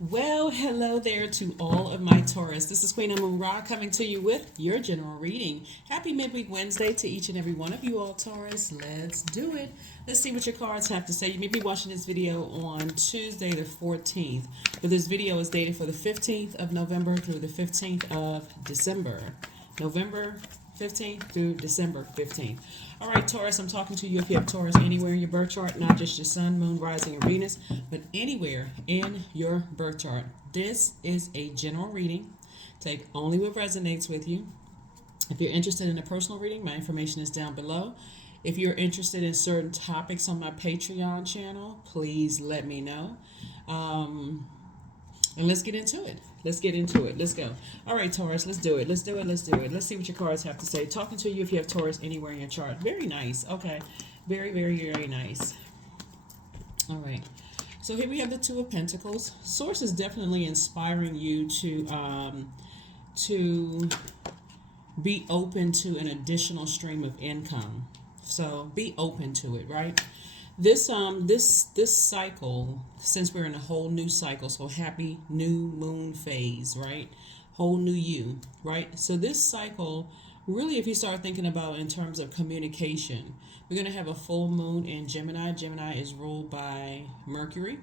Well, hello there to all of my Taurus. This is Queen Amun Ra coming to you with your general reading. Happy midweek Wednesday to each and every one of you all, Taurus. Let's do it. Let's see what your cards have to say. You may be watching this video on Tuesday the 14th, but this video is dated for the 15th of November through the 15th of December. November 15th through December 15th. All right, Taurus, I'm talking to you if you have Taurus anywhere in your birth chart, not just your sun, moon, rising, or Venus, but anywhere in your birth chart. This is a general reading. Take only what resonates with you. If you're interested in a personal reading, my information is down below. If you're interested in certain topics on my Patreon channel, please let me know. And let's get into it. Let's get into it. Let's go. All right, Taurus, let's do it. Let's do it. Let's do it. Let's see what your cards have to say. Talking to you if you have Taurus anywhere in your chart. Very nice. Okay. Very, very, very nice. All right. So here we have the Two of Pentacles. Source is definitely inspiring you to be open to an additional stream of income. So be open to it, right? This cycle, since we're in a whole new cycle, so happy new moon phase, right? Whole new you, right? So this cycle, really, if you start thinking about in terms of communication, we're going to have a full moon in Gemini. Gemini is ruled by Mercury.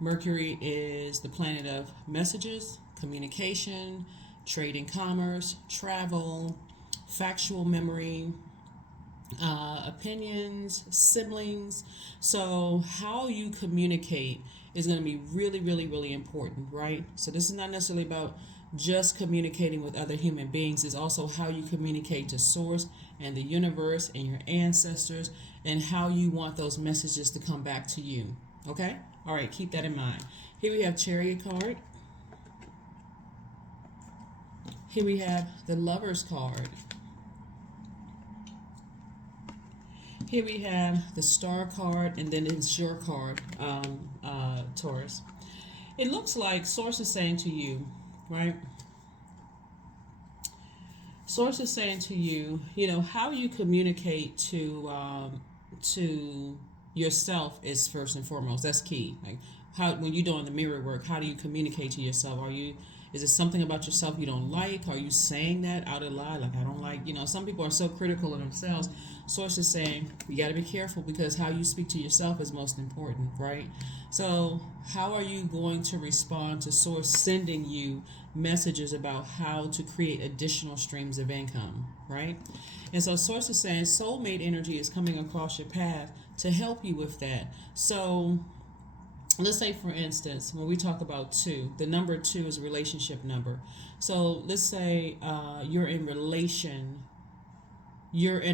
Mercury is the planet of messages, communication, trade and commerce, travel, factual memory, opinions, siblings. So how you communicate is going to be really, really, really important, right? So this is not necessarily about just communicating with other human beings. It's also how you communicate to source and the universe and your ancestors, and how you want those messages to come back to you. Okay? All right, keep that in mind. Here we have Chariot card. Here we have the Lovers card. Here we have the Star card, and then it's your card, Taurus. It looks like Source is saying to you, right? Source is saying to you, how you communicate to yourself is first and foremost. That's key. Like when you're doing the mirror work, how do you communicate to yourself? Is it something about yourself you don't like? Are you saying that out of lie? Like, I don't like, some people are so critical of themselves. Source is saying, you got to be careful, because how you speak to yourself is most important, right? So how are you going to respond to Source sending you messages about how to create additional streams of income, right? And so Source is saying soulmate energy is coming across your path to help you with that. So let's say, for instance, when we talk about two, the number two is a relationship number. So let's say you're in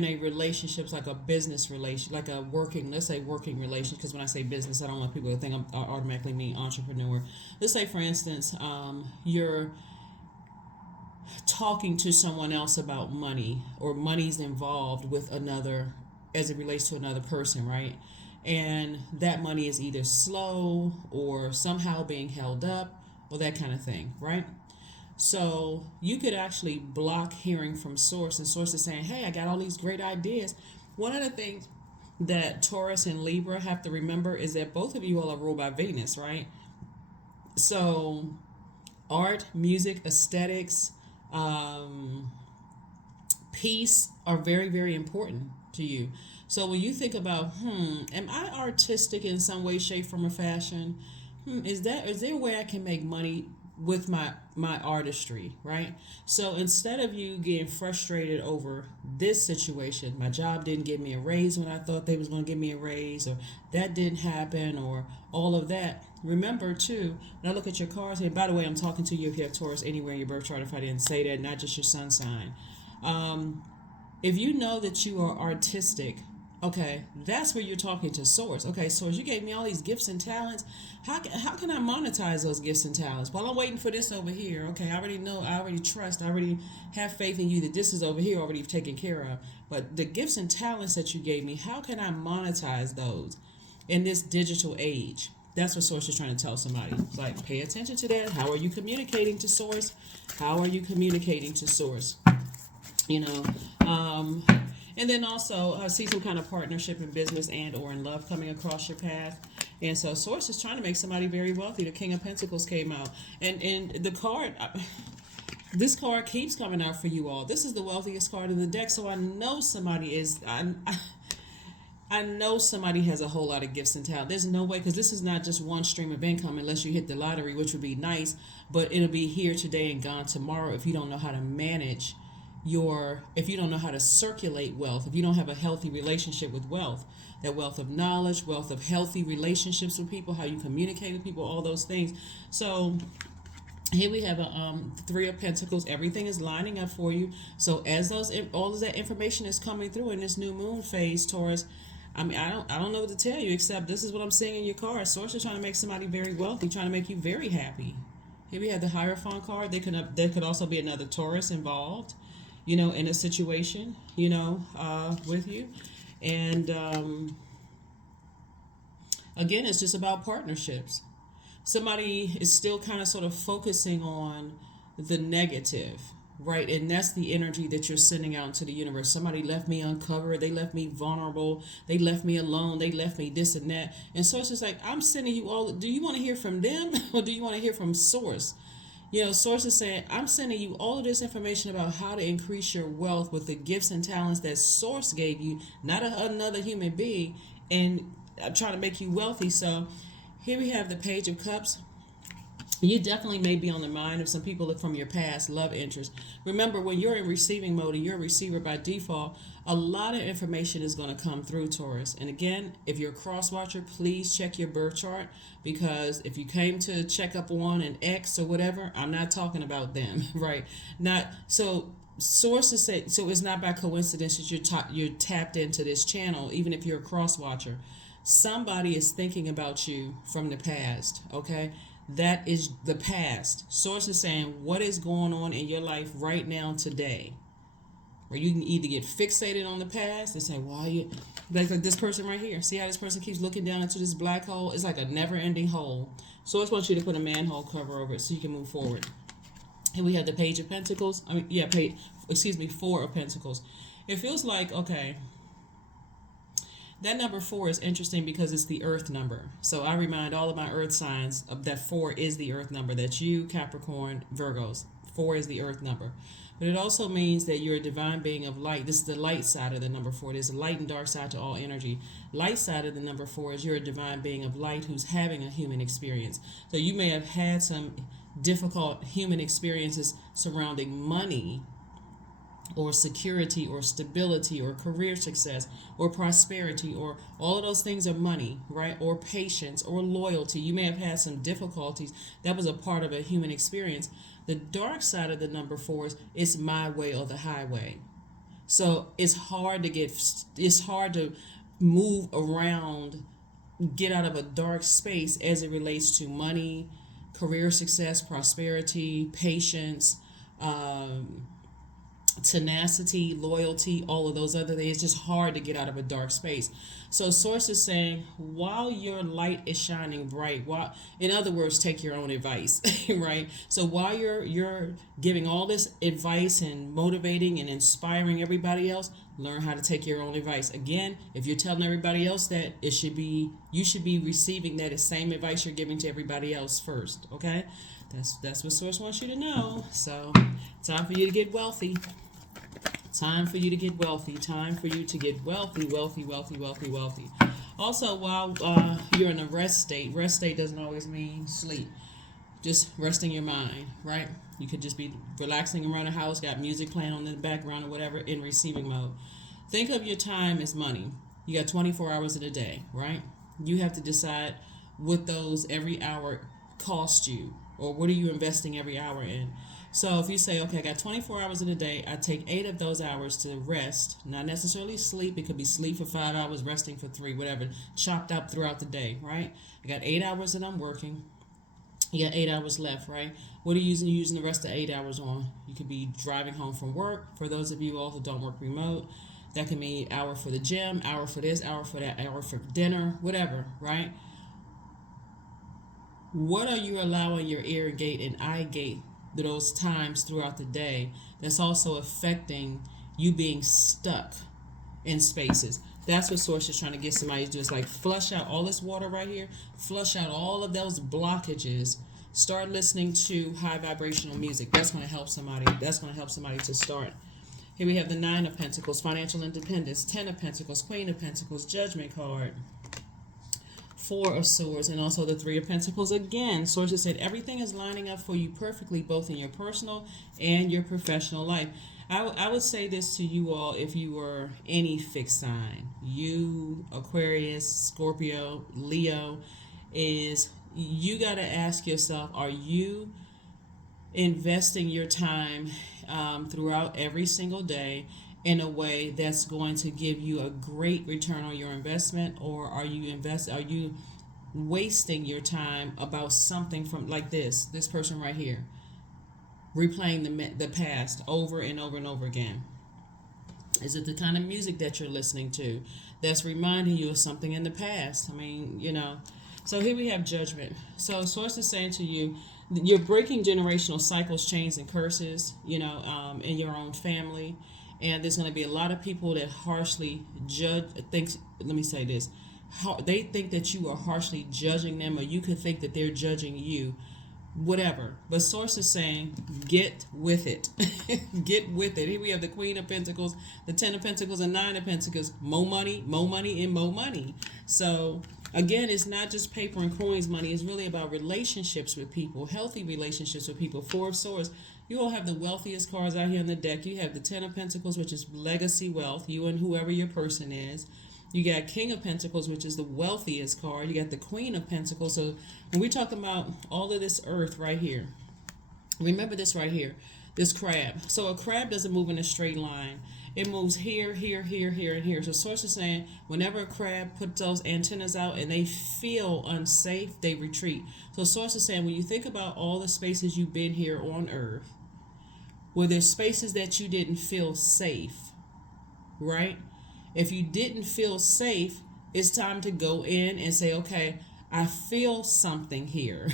a relationship, like a business relation, like a working, let's say working relation, because when I say business, I don't want people to think I automatically mean entrepreneur. Let's say, for instance, you're talking to someone else about money, or money's involved with another, as it relates to another person, right? And that money is either slow or somehow being held up, or that kind of thing, right? So you could actually block hearing from Source, and Source is saying, hey, I got all these great ideas. One of the things that Taurus and Libra have to remember is that both of you all are ruled by Venus, right? So art, music, aesthetics, peace are very, very important to you. So when you think about, am I artistic in some way, shape, form, or fashion? Is there a way I can make money with my artistry, right? So instead of you getting frustrated over this situation, my job didn't give me a raise when I thought they was going to give me a raise, or that didn't happen, or all of that. Remember too, when I look at your cards, and by the way, I'm talking to you if you have Taurus anywhere in your birth chart, if I didn't say that, not just your sun sign. If you know that you are artistic, okay, that's where you're talking to Source. Okay, Source, you gave me all these gifts and talents. How can I monetize those gifts and talents? Well, I'm waiting for this over here. Okay, I already know, I already trust, I already have faith in you that this is over here already taken care of. But the gifts and talents that you gave me, how can I monetize those in this digital age? That's what Source is trying to tell somebody. It's like, pay attention to that. How are you communicating to Source? How are you communicating to Source? And then also, I see some kind of partnership in business and or in love coming across your path. And so Source is trying to make somebody very wealthy. The King of Pentacles came out. And the card, this card keeps coming out for you all. This is the wealthiest card in the deck. So I know somebody is, I know somebody has a whole lot of gifts and talent. There's no way, because this is not just one stream of income unless you hit the lottery, which would be nice, but it'll be here today and gone tomorrow if you don't know how to manage if you don't know how to circulate wealth, if you don't have a healthy relationship with wealth, that wealth of knowledge, wealth of healthy relationships with people, how you communicate with people, all those things. So here we have a Three of Pentacles. Everything is lining up for you. So as all of that information is coming through in this new moon phase, Taurus, I mean, I don't know what to tell you, except this is what I'm seeing in your card. Source is trying to make somebody very wealthy, trying to make you very happy. Here we have the Hierophant card. There could also be another Taurus involved, in a situation, with you. And again, it's just about partnerships. Somebody is still kind of sort of focusing on the negative, right? And that's the energy that you're sending out into the universe. Somebody left me uncovered. They left me vulnerable. They left me alone. They left me this and that. And so it's just like, I'm sending you all. Do you want to hear from them or do you want to hear from Source? Source is saying, I'm sending you all of this information about how to increase your wealth with the gifts and talents that Source gave you, not another human being, and I'm trying to make you wealthy. So here we have the Page of Cups. You definitely may be on the mind of some people from your past love interest. Remember, when you're in receiving mode and you're a receiver by default, a lot of information is going to come through, Taurus. And again, if you're a cross watcher, please check your birth chart, because if you came to check up on an ex or whatever, I'm not talking about them, right? Sources say, so it's not by coincidence that you're tapped into this channel, even if you're a cross watcher. Somebody is thinking about you from the past, okay? That is the past. Source is saying, what is going on in your life right now today? Where you can either get fixated on the past and say, why you, like this person right here. See how this person keeps looking down into this black hole? It's like a never-ending hole. Source wants you to put a manhole cover over it so you can move forward. And we have the Page of Pentacles. Four of Pentacles. It feels like, okay, that number 4 is interesting because it's the earth number. So I remind all of my earth signs of that 4 is the earth number. That's you, Capricorn, Virgos. 4 is the earth number. But it also means that you're a divine being of light. This is the light side of the number 4. There's a light and dark side to all energy. Light side of the number 4 is you're a divine being of light who's having a human experience. So you may have had some difficult human experiences surrounding money, or security, or stability, or career success, or prosperity, or all of those things are money, right? Or patience, or loyalty. You may have had some difficulties. That was a part of a human experience. The dark side of the number 4 is it's my way or the highway. So it's hard to move around, get out of a dark space as it relates to money, career success, prosperity, patience, tenacity, loyalty, all of those other things. It's just hard to get out of a dark space. So Source is saying, while your light is shining bright, in other words, take your own advice, right? So while you're giving all this advice and motivating and inspiring everybody else, learn how to take your own advice. Again, if you're telling everybody else that, you should be receiving that same advice you're giving to everybody else first, okay? That's what Source wants you to know. So, time for you to get wealthy. Time for you to get wealthy. Time for you to get wealthy, wealthy, wealthy, wealthy, wealthy. Also, while you're in a rest state doesn't always mean sleep. Just resting your mind, right? You could just be relaxing around the house, got music playing on in the background or whatever, in receiving mode. Think of your time as money. You got 24 hours in a day, right? You have to decide what those every hour cost you, or what are you investing every hour in. So if you say, okay, I got 24 hours in a day, I take 8 of those hours to rest, not necessarily sleep. It could be sleep for 5 hours, resting for 3, whatever, chopped up throughout the day, right? I got 8 hours that I'm working. You got 8 hours left, right? What are you using the rest of 8 hours on? You could be driving home from work. For those of you all who don't work remote, that can mean hour for the gym, hour for this, hour for that, hour for dinner, whatever, right? What are you allowing your ear gate and eye gate those times throughout the day that's also affecting you being stuck in spaces? That's what Source is trying to get somebody to do. Is like flush out all this water right here, flush out all of those blockages. Start listening to high vibrational music. That's going to help somebody. That's going to help somebody to start. Here we have the Nine of Pentacles, financial independence, Ten of Pentacles, Queen of Pentacles, Judgment card, Four of Swords, and also the Three of Pentacles. Again, Sources said everything is lining up for you perfectly, both in your personal and your professional life. I would say this to you all if you were any fixed sign. You, Aquarius, Scorpio, Leo, is you got to ask yourself, are you investing your time throughout every single day in a way that's going to give you a great return on your investment, or are you wasting your time about something from like this person right here, replaying the past over and over and over again? Is it the kind of music that you're listening to that's reminding you of something in the past? I mean, so here we have Judgment. So Source is saying to you, you're breaking generational cycles, chains, and curses, in your own family. And there's going to be a lot of people that harshly judge, let me say this, they think that you are harshly judging them, or you could think that they're judging you, whatever. But Source is saying, get with it. Get with it. Here we have the Queen of Pentacles, the Ten of Pentacles, and Nine of Pentacles. More money, and more money. So again, it's not just paper and coins money. It's really about relationships with people, healthy relationships with people. Four of Swords. You all have the wealthiest cards out here on the deck. You have the Ten of Pentacles, which is legacy wealth, you and whoever your person is. You got King of Pentacles, which is the wealthiest card. You got the Queen of Pentacles. So when we talk about all of this earth right here, remember this right here, this crab. So a crab doesn't move in a straight line. It moves here, here, here, here, and here. So Source is saying whenever a crab puts those antennas out and they feel unsafe, they retreat. So Source is saying when you think about all the spaces you've been here on earth, where there's spaces that you didn't feel safe, right? If you didn't feel safe, it's time to go in and say, okay, I feel something here.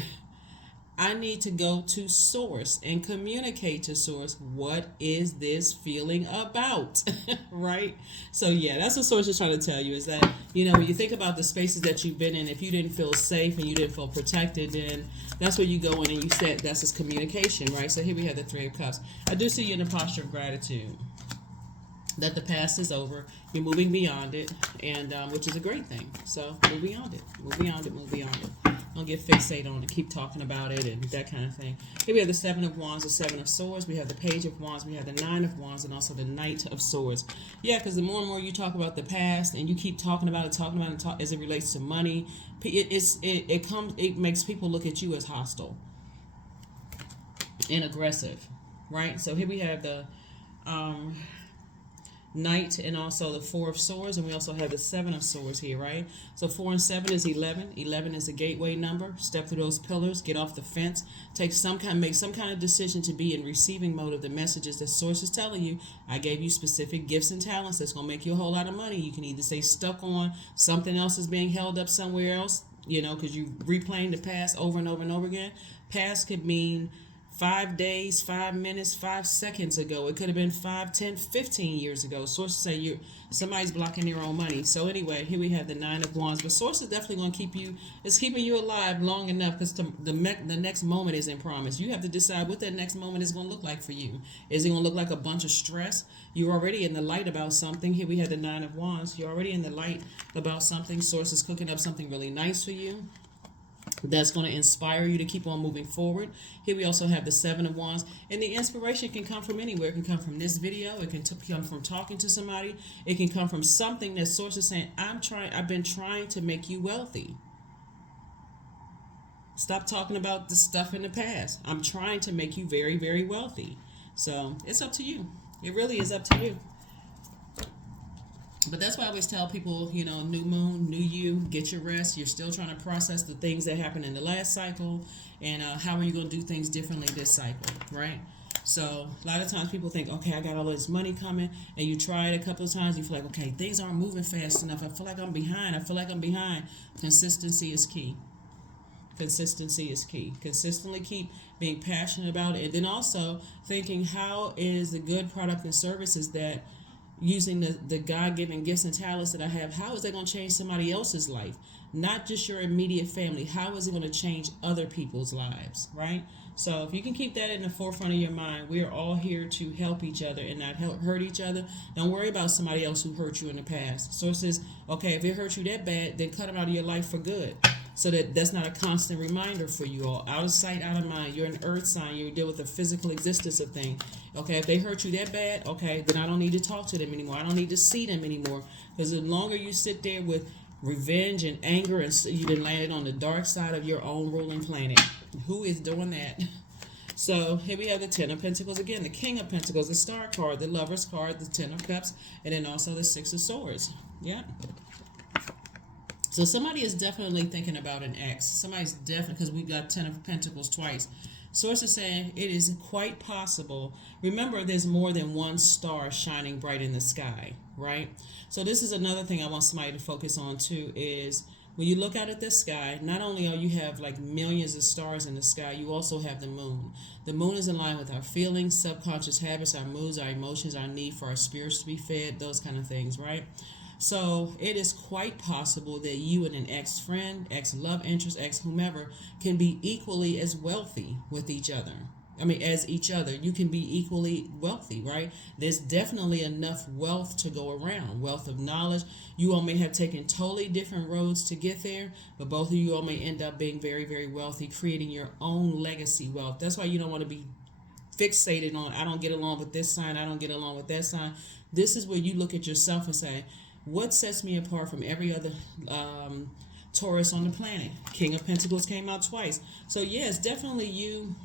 I need to go to Source and communicate to Source, what is this feeling about? Right? So yeah, that's what Source is trying to tell you, is that, when you think about the spaces that you've been in, if you didn't feel safe and you didn't feel protected, then that's where you go in and you said that's this communication, right? So here we have the Three of Cups. I do see you in a posture of gratitude that the past is over. You're moving beyond it, and which is a great thing. So move beyond it. Move beyond it. Move beyond it. Don't get fixated on it. Keep talking about it and that kind of thing. Here we have the Seven of Wands, the Seven of Swords. We have the Page of Wands. We have the Nine of Wands, and also the Knight of Swords. Yeah, because the more and more you talk about the past and you keep talking about it, as it relates to money, it makes people look at you as hostile and aggressive, right? So here we have the Knight and also the Four of Swords, and we also have the Seven of Swords here, right? So 4 and 7 is 11. 11 is a gateway number. Step through those pillars, get off the fence, make some kind of decision to be in receiving mode of the messages that Source is telling you. I gave you specific gifts and talents that's going to make you a whole lot of money. You can either stay stuck on something else is being held up somewhere else, because you replaying the past over and over and over again. Past could mean 5 days, 5 minutes, 5 seconds ago. It could have been 5, 10, 15 years ago. Sources say somebody's blocking their own money. So anyway, here we have the Nine of Wands. But Source is definitely going to keeping you alive long enough, because the next moment isn't promised. You have to decide what that next moment is going to look like for you. Is it going to look like a bunch of stress? You're already in the light about something. Here we have the Nine of Wands. You're already in the light about something. Source is cooking up something really nice for you that's going to inspire you to keep on moving forward. Here we also have the Seven of Wands, and the inspiration can come from anywhere. It can come from this video. It can come from talking to somebody. It can come from something that Source is saying, I've been trying to make you wealthy. Stop talking about the stuff in the past. I'm trying to make you very, very wealthy. So it's up to you. It really is up to you. But that's why I always tell people, new moon, new you, get your rest. You're still trying to process the things that happened in the last cycle, and how are you going to do things differently this cycle, right? So a lot of times people think, okay, I got all this money coming, and you try it a couple of times, you feel like, okay, things aren't moving fast enough. I feel like I'm behind. Consistency is key. Consistency is key. Consistently keep being passionate about it, and then also thinking, how is the good product and services that using the God-given gifts and talents that I have, how is that going to change somebody else's life? Not just your immediate family. How is it going to change other people's lives, right? So if you can keep that in the forefront of your mind, we are all here to help each other and not hurt each other. Don't worry about somebody else who hurt you in the past. Source says, okay, if it hurt you that bad, then cut them out of your life for good. So that's not a constant reminder for you all. Out of sight, out of mind. You're an earth sign. You deal with the physical existence of things. Okay, if they hurt you that bad, okay, then I don't need to talk to them anymore. I don't need to see them anymore. Because the longer you sit there with revenge and anger, and you then landed on the dark side of your own ruling planet. Who is doing that? So here we have the Ten of Pentacles again, the King of Pentacles, the Star card, the Lover's card, the Ten of Cups, and then also the Six of Swords. Yeah. So somebody is definitely thinking about an ex. Somebody's definitely, because we've got Ten of Pentacles twice. Source is saying it is quite possible. Remember, there's more than one star shining bright in the sky, right? So this is another thing I want somebody to focus on too, is when you look out at the sky, not only are you have like millions of stars in the sky, you also have the moon. The moon is in line with our feelings, subconscious habits, our moods, our emotions, our need for our spirits to be fed, those kind of things, right? So it is quite possible that you and an ex-friend, ex-love interest, ex-whomever can be equally as wealthy with each other. I mean, as each other, you can be equally wealthy, right? There's definitely enough wealth to go around, wealth of knowledge. You all may have taken totally different roads to get there, but both of you all may end up being very, very wealthy, creating your own legacy wealth. That's why you don't want to be fixated on, I don't get along with this sign, I don't get along with that sign. This is where you look at yourself and say, what sets me apart from every other Taurus on the planet? King of Pentacles came out twice. So yeah, it's definitely you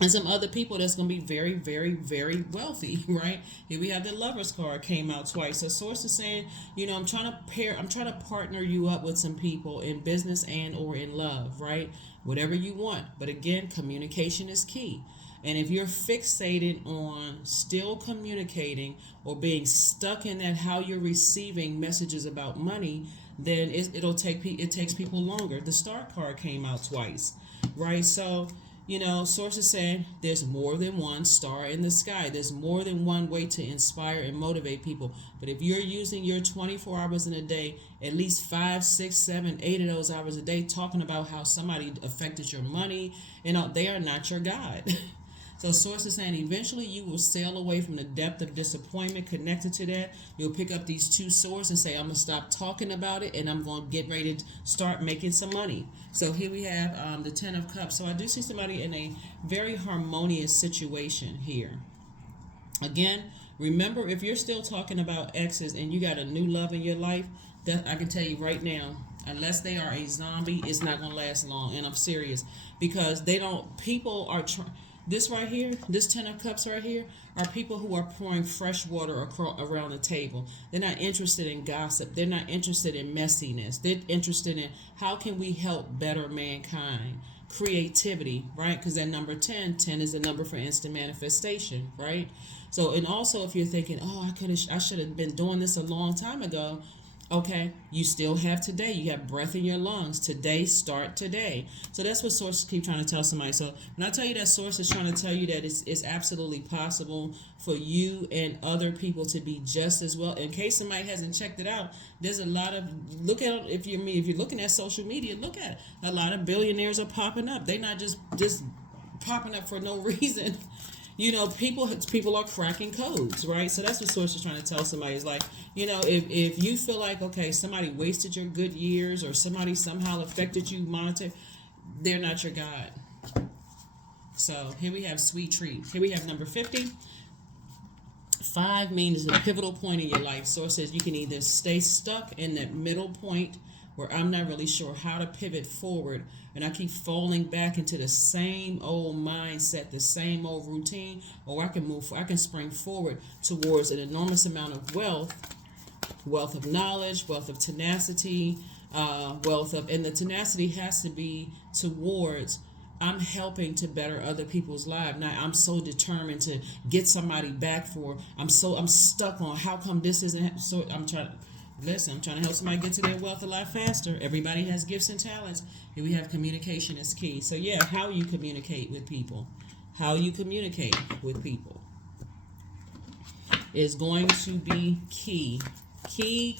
and some other people that's going to be very, very, very wealthy, right? Here we have the Lover's card came out twice. So Source is saying, you know, I'm trying to partner you up with some people in business and or in love, right? Whatever you want. But again, communication is key. And if you're fixated on still communicating or being stuck in that how you're receiving messages about money, then it takes people longer. The Star card came out twice, right? So, you know, Source is saying there's more than one star in the sky. There's more than one way to inspire and motivate people. But if you're using your 24 hours in a day, at least 5, 6, 7, 8 of those hours a day talking about how somebody affected your money, you know, they are not your God. So Source is saying eventually you will sail away from the depth of disappointment connected to that. You'll pick up these two swords and say, I'm going to stop talking about it and I'm going to get ready to start making some money. So here we have the Ten of Cups. So I do see somebody in a very harmonious situation here. Again, remember, if you're still talking about exes and you got a new love in your life, that I can tell you right now, unless they are a zombie, it's not going to last long. And I'm serious, because people are trying. This right here, this Ten of Cups right here, are people who are pouring fresh water around the table. They're not interested in gossip. They're not interested in messiness. They're interested in how can we help better mankind. Creativity, right? Because that number 10 is the number for instant manifestation, right? So, and also if you're thinking, oh, I should have been doing this a long time ago. Okay, you still have today. You have breath in your lungs. Today, start today. So that's what Source keep trying to tell somebody. So when I tell you that Source is trying to tell you that it's absolutely possible for you and other people to be just as well. In case somebody hasn't checked it out, there's a lot of, look at, if you're looking at social media, look at it. A lot of billionaires are popping up. They're not just popping up for no reason. You know, people are cracking codes, right? So that's what Source is trying to tell somebody. Is like, you know, if you feel like, okay, somebody wasted your good years or somebody somehow affected you monetarily, they're not your God. So here we have Sweet Treat. Here we have number 50. 5 means a pivotal point in your life. Source says you can either stay stuck in that middle point where I'm not really sure how to pivot forward, and I keep falling back into the same old mindset, the same old routine, or I can spring forward towards an enormous amount of wealth of knowledge, wealth of tenacity, and the tenacity has to be towards I'm helping to better other people's lives. Now I'm so determined to get somebody back I'm stuck on how come this isn't, so I'm trying to help somebody get to their wealth a lot faster. Everybody has gifts and talents. Here we have communication is key. So yeah, how you communicate with people. is going to be key. Key.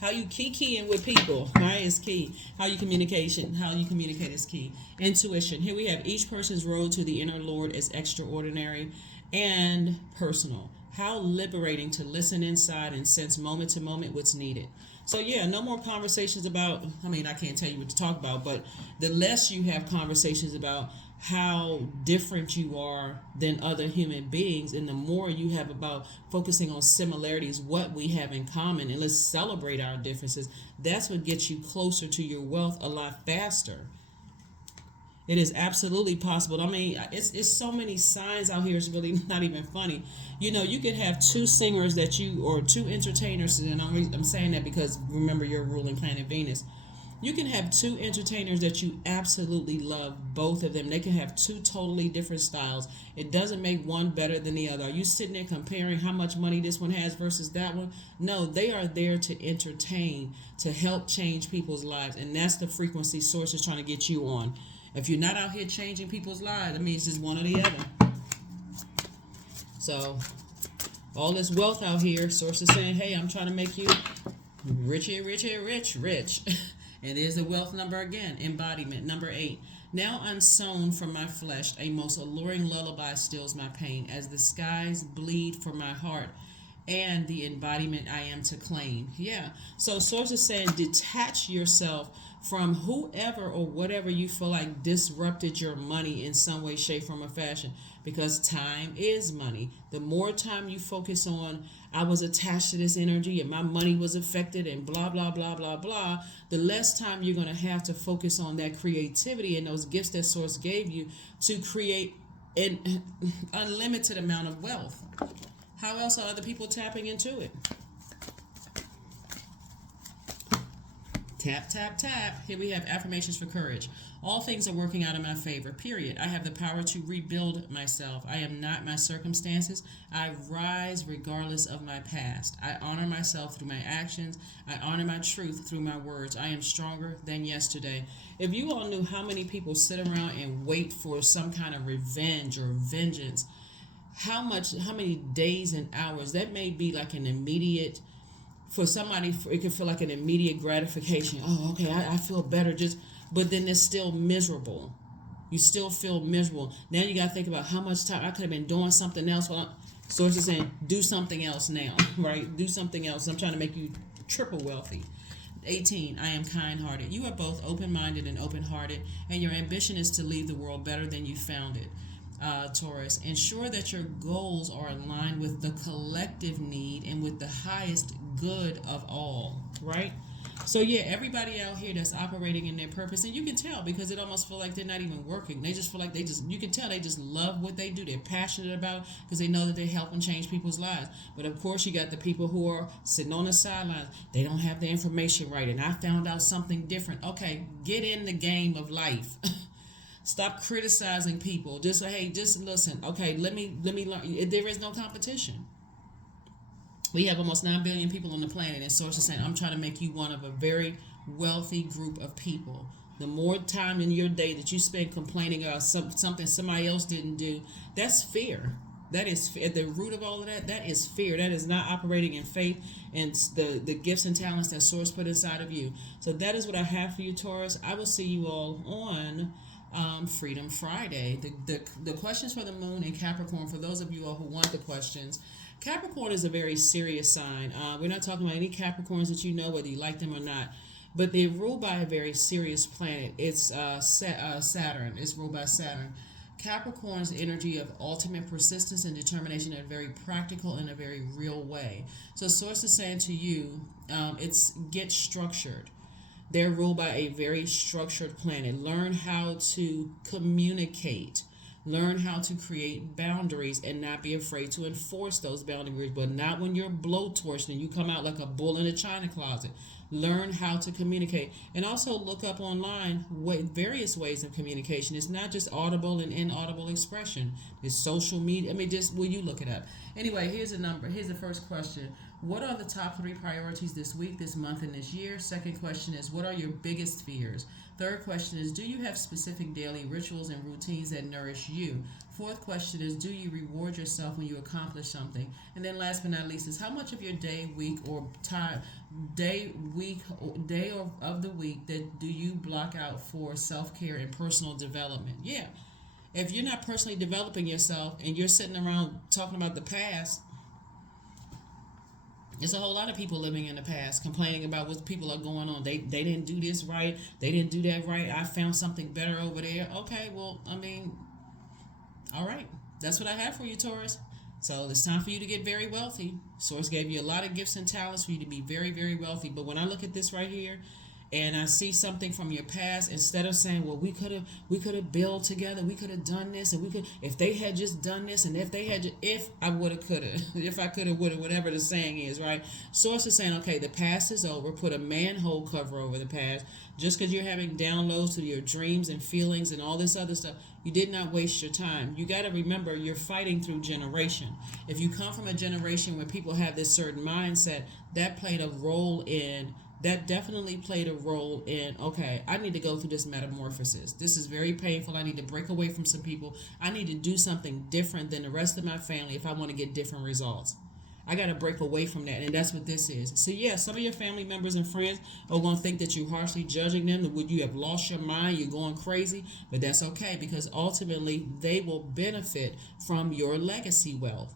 How you keying with people, right, is key. How you communicate is key. Intuition. Here we have each person's road to the inner Lord is extraordinary and personal. How liberating to listen inside and sense moment to moment what's needed. So yeah, no more conversations about, I can't tell you what to talk about, but the less you have conversations about how different you are than other human beings, and the more you have about focusing on similarities, what we have in common, and let's celebrate our differences. That's what gets you closer to your wealth a lot faster. It is absolutely possible. It's so many signs out here. It's really not even funny. You could have two singers or two entertainers, and I'm saying that because remember your ruling planet Venus. You can have two entertainers that you absolutely love, both of them. They can have two totally different styles. It doesn't make one better than the other. Are you sitting there comparing how much money this one has versus that one? No, they are there to entertain, to help change people's lives. And that's the frequency Source is trying to get you on. If you're not out here changing people's lives, it's just one or the other. So, all this wealth out here, Source is saying, hey, I'm trying to make you rich. And there's the wealth number again, embodiment, number 8. Now unsown from my flesh, a most alluring lullaby stills my pain as the skies bleed for my heart and the embodiment I am to claim. Yeah, so Source is saying detach yourself from whoever or whatever you feel like disrupted your money in some way, shape, form, or fashion, because time is money. The more time you focus on, I was attached to this energy and my money was affected and blah, blah, blah, blah, blah, the less time you're going to have to focus on that creativity and those gifts that Source gave you to create an unlimited amount of wealth. How else are other people tapping into it? Tap, tap, tap. Here we have affirmations for courage. All things are working out in my favor, period. I have the power to rebuild myself. I am not my circumstances. I rise regardless of my past. I honor myself through my actions. I honor my truth through my words. I am stronger than yesterday. If you all knew how many people sit around and wait for some kind of revenge or vengeance, how many days and hours, that may be like an immediate, for somebody, it could feel like an immediate gratification. Oh, okay, I feel better, but then it's still miserable. You still feel miserable. Now you got to think about how much time I could have been doing something else. Source is saying, do something else now, right? Do something else. I'm trying to make you triple wealthy. 18, I am kind-hearted. You are both open-minded and open-hearted, and your ambition is to leave the world better than you found it. Taurus, ensure that your goals are in line with the collective need and with the highest good of all, right? So yeah, everybody out here that's operating in their purpose, and you can tell because it almost feel like they're not even working. They just feel like you can tell they just love what they do. They're passionate about it because they know that they're helping change people's lives. But of course, you got the people who are sitting on the sidelines. They don't have the information right, and I found out something different. Okay, get in the game of life. Stop criticizing people. Just listen. Okay, let me learn. There is no competition. We have almost 9 billion people on the planet, and Source is saying, I'm trying to make you one of a very wealthy group of people. The more time in your day that you spend complaining about something somebody else didn't do, that's fear. That is at the root of all of that. That is fear. That is not operating in faith and the gifts and talents that Source put inside of you. So that is what I have for you, Taurus. I will see you all on Freedom Friday. The questions for the moon and Capricorn, for those of you all who want the questions. Capricorn is a very serious sign. We're not talking about any Capricorns that you know, whether you like them or not, but they're ruled by a very serious planet. It's Saturn. It's ruled by Saturn. Capricorn's energy of ultimate persistence and determination in a very practical and a very real way. So Source is saying to you, it's get structured. They're ruled by a very structured planet. Learn how to communicate. Learn how to create boundaries and not be afraid to enforce those boundaries, but not when you're blowtorched and you come out like a bull in a china closet. Learn how to communicate, and also look up online various ways of communication. It's not just audible and inaudible expression. It's social media. Will you look it up? Anyway, here's a number. Here's the first question. What are the top 3 priorities this week, this month, and this year? Second question is, what are your biggest fears? Third question is, do you have specific daily rituals and routines that nourish you? Fourth question is, do you reward yourself when you accomplish something? And then last but not least is, how much of your day, week, or time, day of the week that do you block out for self-care and personal development? Yeah. If you're not personally developing yourself and you're sitting around talking about the past, there's a whole lot of people living in the past complaining about what people are going on. They didn't do this right. They didn't do that right. I found something better over there. Okay, well, I mean, all right. That's what I have for you, Taurus. So it's time for you to get very wealthy. Source gave you a lot of gifts and talents for you to be very, very wealthy. But when I look at this right here, and I see something from your past, instead of saying, well, we could have built together, we could have done this, and we could, if they had just done this, and if they had just, if I would have, could have, if I could have, would have, whatever the saying is, right? Source is saying, okay, the past is over. Put a manhole cover over the past. Just because you're having downloads to your dreams and feelings and all this other stuff, you did not waste your time. You got to remember, you're fighting through generation. If you come from a generation where people have this certain mindset, that definitely played a role in, okay, I need to go through this metamorphosis. This is very painful. I need to break away from some people. I need to do something different than the rest of my family if I want to get different results. I got to break away from that, and that's what this is. So, yeah, some of your family members and friends are going to think that you're harshly judging them, that would you have lost your mind, you're going crazy, but that's okay, because ultimately they will benefit from your legacy wealth.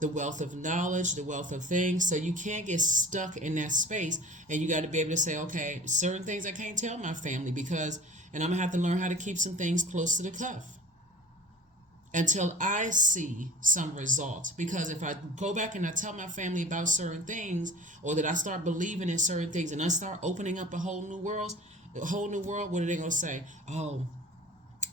The wealth of knowledge, the wealth of things. So you can't get stuck in that space, and you got to be able to say, okay, certain things I can't tell my family because, and I'm going to have to learn how to keep some things close to the cuff until I see some results. Because if I go back and I tell my family about certain things, or that I start believing in certain things and I start opening up a whole new world, what are they going to say? Oh,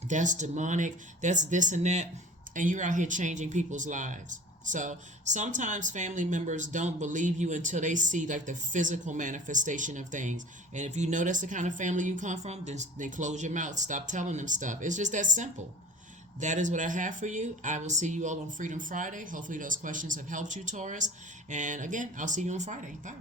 that's demonic, that's this and that, and you're out here changing people's lives. So sometimes family members don't believe you until they see like the physical manifestation of things. And if you know that's the kind of family you come from, then close your mouth. Stop telling them stuff. It's just that simple. That is what I have for you. I will see you all on Freedom Friday. Hopefully those questions have helped you, Taurus. And again, I'll see you on Friday. Bye.